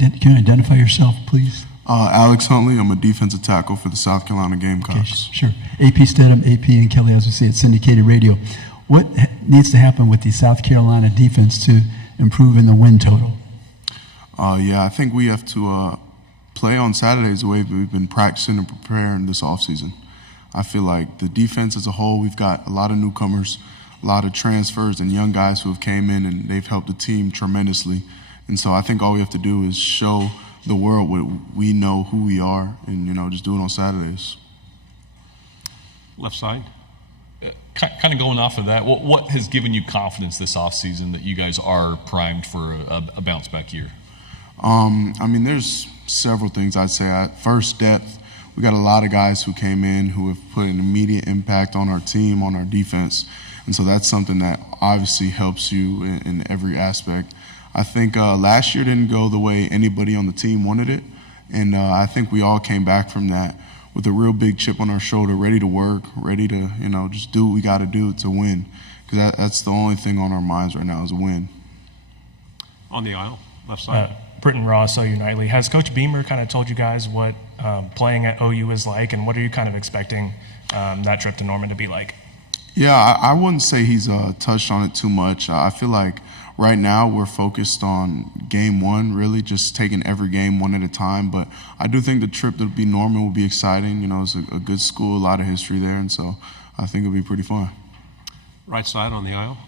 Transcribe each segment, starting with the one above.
Can you identify yourself, please? Alex Huntley. I'm a defensive tackle for the South Carolina Gamecocks. Okay, sure. AP Stedham, AP and Kelly, as we say, it's syndicated radio. What needs to happen with the South Carolina defense to improve in the win total? I think we have to play on Saturdays the way we've been practicing and preparing this offseason. I feel like the defense as a whole, we've got a lot of newcomers, a lot of transfers and young guys who have came in and they've helped the team tremendously. And so I think all we have to do is show the world what we know who we are and, just do it on Saturdays. Left side. Kind of going off of that, what has given you confidence this offseason that you guys are primed for a bounce-back year? There's several things I'd say. First, depth. We got a lot of guys who came in who have put an immediate impact on our team, on our defense. And so that's something that obviously helps you in every aspect. I think last year didn't go the way anybody on the team wanted it. And I think we all came back from that with a real big chip on our shoulder, ready to work, ready to, just do what we got to do to win. Because that's the only thing on our minds right now is a win. On the aisle, left side. Britton Ross, OU Nightly. Has Coach Beamer kind of told you guys what playing at OU is like, and what are you kind of expecting that trip to Norman to be like? Yeah, I wouldn't say he's touched on it too much. I feel like right now we're focused on game one, really just taking every game one at a time. But I do think the trip to be Norman will be exciting. It's a good school, a lot of history there, and so I think it'll be pretty fun. Right side on the aisle.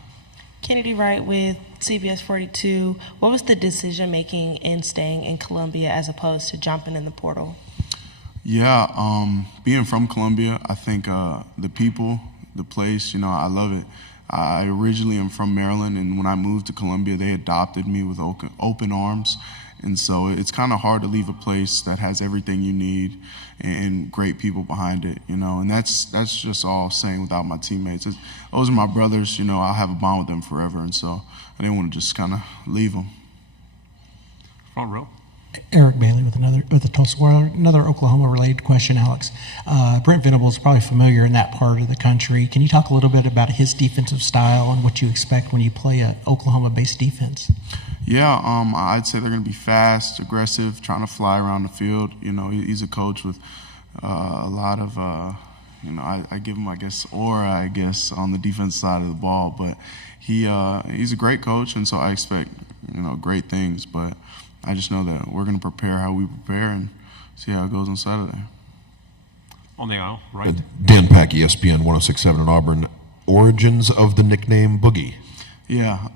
Kennedy Wright with CBS 42. What was the decision-making in staying in Columbia as opposed to jumping in the portal? Yeah, being from Columbia, I think the people, the place, I love it. I originally am from Maryland, and when I moved to Columbia, they adopted me with open arms. And so it's kind of hard to leave a place that has everything you need and great people behind it, And that's just all saying without my teammates. Those are my brothers, I'll have a bond with them forever. And so I didn't want to just kind of leave them. Front row. Eric Bailey with the Tulsa World. Another Oklahoma-related question, Alex. Brent Venables is probably familiar in that part of the country. Can you talk a little bit about his defensive style and what you expect when you play an Oklahoma-based defense? Yeah, I'd say they're going to be fast, aggressive, trying to fly around the field. He's a coach with a lot of, I give him, aura, on the defense side of the ball. But he's a great coach, and so I expect, great things. But I just know that we're going to prepare how we prepare and see how it goes on Saturday. On the aisle, right. Dan Pack, ESPN 106.7 in Auburn. Origins of the nickname Boogie. Yeah.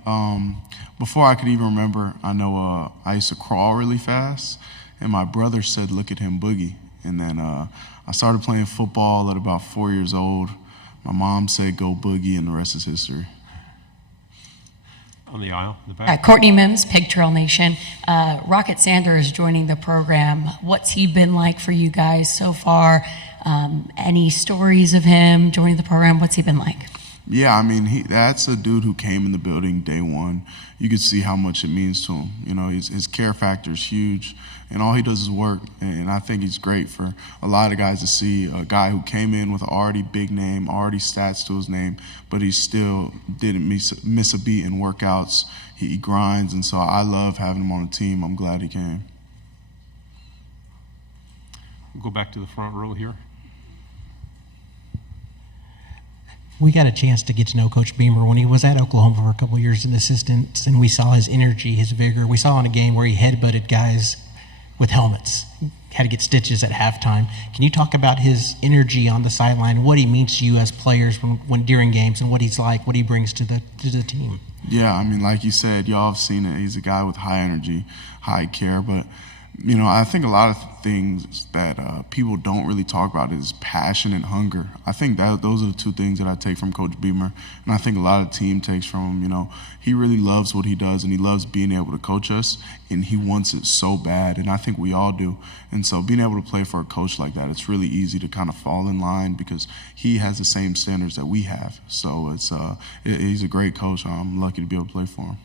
Before I could even remember, I know I used to crawl really fast, and my brother said, "Look at him, Boogie." And then I started playing football at about 4 years old. My mom said, "Go Boogie," and the rest is history. On the aisle, in the back. Courtney Mims, Pig Trail Nation. Rocket Sanders joining the program. What's he been like for you guys so far? Any stories of him joining the program? What's he been like? Yeah, that's a dude who came in the building day one. You could see how much it means to him. His care factor is huge, and all he does is work. And I think he's great for a lot of guys to see a guy who came in with an already big name, already stats to his name, but he still didn't miss a beat in workouts. He grinds, and so I love having him on the team. I'm glad he came. We'll go back to the front row here. We got a chance to get to know Coach Beamer when he was at Oklahoma for a couple of years as an assistant, and we saw his energy, his vigor. We saw in a game where he headbutted guys with helmets, had to get stitches at halftime. Can you talk about his energy on the sideline, what he means to you as players when during games, and what he's like, what he brings to the team? Yeah, like you said, y'all have seen it. He's a guy with high energy, high care, but I think a lot of things that people don't really talk about is passion and hunger. I think that those are the two things that I take from Coach Beamer, and I think a lot of the team takes from him. He really loves what he does, and he loves being able to coach us, and he wants it so bad, and I think we all do. And so being able to play for a coach like that, it's really easy to kind of fall in line because he has the same standards that we have. So he's a great coach. I'm lucky to be able to play for him.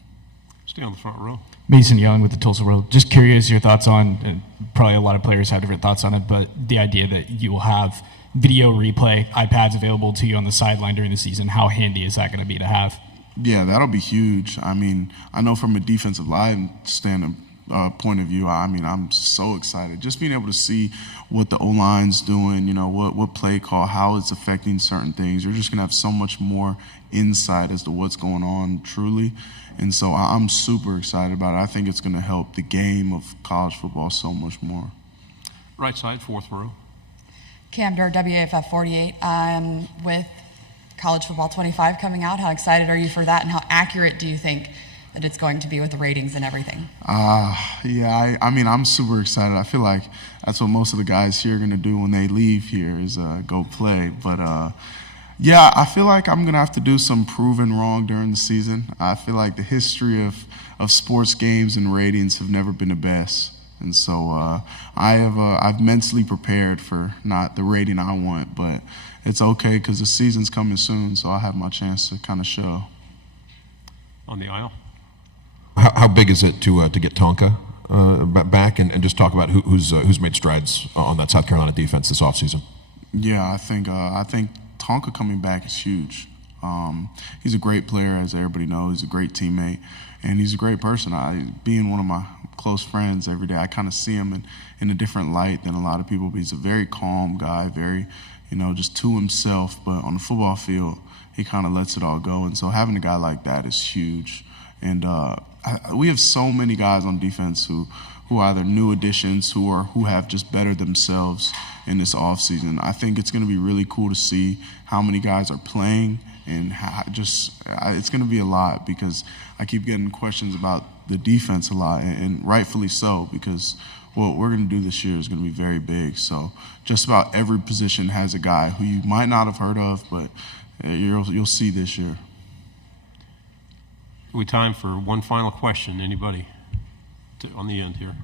Stay on the front row. Mason Young with the Tulsa World. Just curious your thoughts on, probably a lot of players have different thoughts on it, but the idea that you will have video replay, iPads available to you on the sideline during the season, how handy is that going to be to have? Yeah, that'll be huge. I know from a defensive line standpoint, point of view, I mean, I'm so excited. Just being able to see what the O-line's doing, you know, what play call, how it's affecting certain things. You're just going to have so much more insight as to what's going on truly. And so I'm super excited about it. I think it's going to help the game of college football so much more. Right side, fourth row. Cam Durr, WAFF 48. With College Football 25 coming out, how excited are you for that, and how accurate do you think that it's going to be with the ratings and everything? Yeah, I mean, I'm super excited. I feel like that's what most of the guys here are going to do when they leave here is go play. But, yeah, I feel like I'm going to have to do some proven wrong during the season. I feel like the history of sports games and ratings have never been the best. And so I've mentally prepared for not the rating I want, but it's okay because the season's coming soon, so I have my chance to kind of show. On the aisle. How big is it to get Tonka back and just talk about who's made strides on that South Carolina defense this offseason? Yeah, I think Tonka coming back is huge. He's a great player, as everybody knows. He's a great teammate, and he's a great person. Being one of my close friends every day, I kind of see him in a different light than a lot of people. But he's a very calm guy, very, just to himself. But on the football field, he kind of lets it all go. And so having a guy like that is huge. And we have so many guys on defense who are either new additions, who have just bettered themselves in this offseason. I think it's going to be really cool to see how many guys are playing, and it's going to be a lot because I keep getting questions about the defense a lot, and rightfully so, because what we're going to do this year is going to be very big. So just about every position has a guy who you might not have heard of, but you'll see this year. We time for one final question. Anybody on the end here?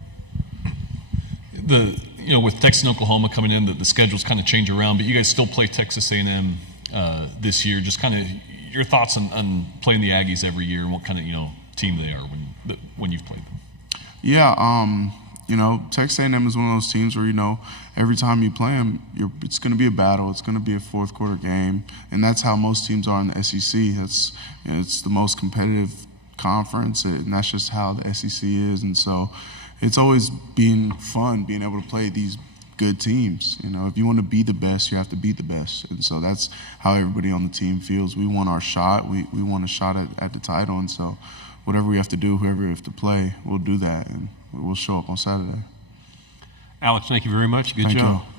With Texas and Oklahoma coming in, the schedules kind of change around, but you guys still play Texas A&M this year. Just kind of your thoughts on playing the Aggies every year and what kind of team they are when you've played them. Yeah, Texas A&M is one of those teams where every time you play them, it's going to be a battle. It's going to be a fourth quarter game, and that's how most teams are in the SEC. It's the most competitive conference, and that's just how the SEC is. And so it's always been fun being able to play these good teams. If you want to be the best, you have to beat the best. And so that's how everybody on the team feels. We want our shot. We want a shot at the title. And so whatever we have to do, whoever we have to play, we'll do that, and we'll show up on Saturday. Alex, thank you very much. Good job. Thank you.